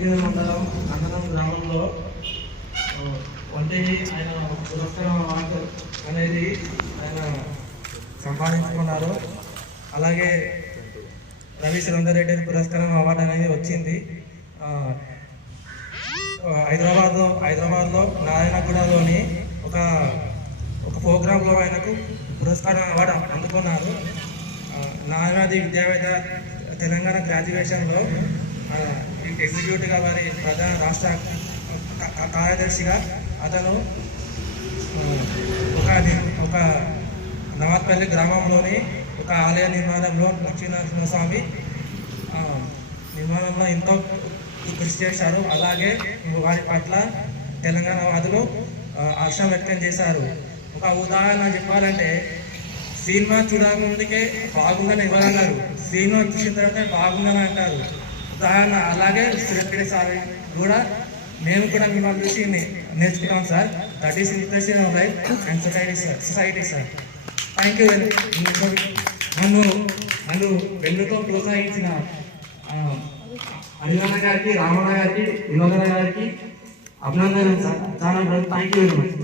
పులిగిన మండలం నందనం గ్రామంలో ఒంటిని ఆయన పురస్కారం అవార్డు అనేది ఆయన సంపాదించుకున్నారు. అలాగే రవి సురేందర్ రెడ్డి పురస్కారం అవార్డు అనేది వచ్చింది. హైదరాబాద్లో నారాయణగూడలోని ఒక ప్రోగ్రాంలో ఆయనకు పురస్కారం అవార్డు అందుకున్నారు. నారాయణాది విద్యావేత్త తెలంగాణ గ్రాడ్యుయేషన్లో ఎగ్జిక్యూటివ్గా వారి ప్రధాన రాష్ట్ర కార్యదర్శిగా అతను ఒక నవాత్పల్లి గ్రామంలోని ఒక ఆలయ నిర్మాణంలో లక్ష్మీనరసింహస్వామి నిర్మాణంలో ఎంతో కృషి చేశారు. అలాగే వారి పట్ల తెలంగాణ వాదులు హర్షం వ్యక్తం చేశారు. ఒక ఉదాహరణ చెప్పాలంటే సినిమా చూడకముందుకే బాగుందని ఎవరన్నారు, సినిమా చూసిన తర్వాత బాగుందని అంటారు. ఉదాహరణ అలాగే సురేంద్ర సార్ కూడా మేము కూడా మిమ్మల్ని చూసి నేర్చుకున్నాం sir. That is impression of life and society sir. Thank you. నన్ను వెన్నుతో ప్రోత్సహించిన అనిలన్న గారికి, రామన్న గారికి, వినోదన్న గారికి అభినందనలు సార్. చాలా థ్యాంక్ యూ వెరీ మచ్.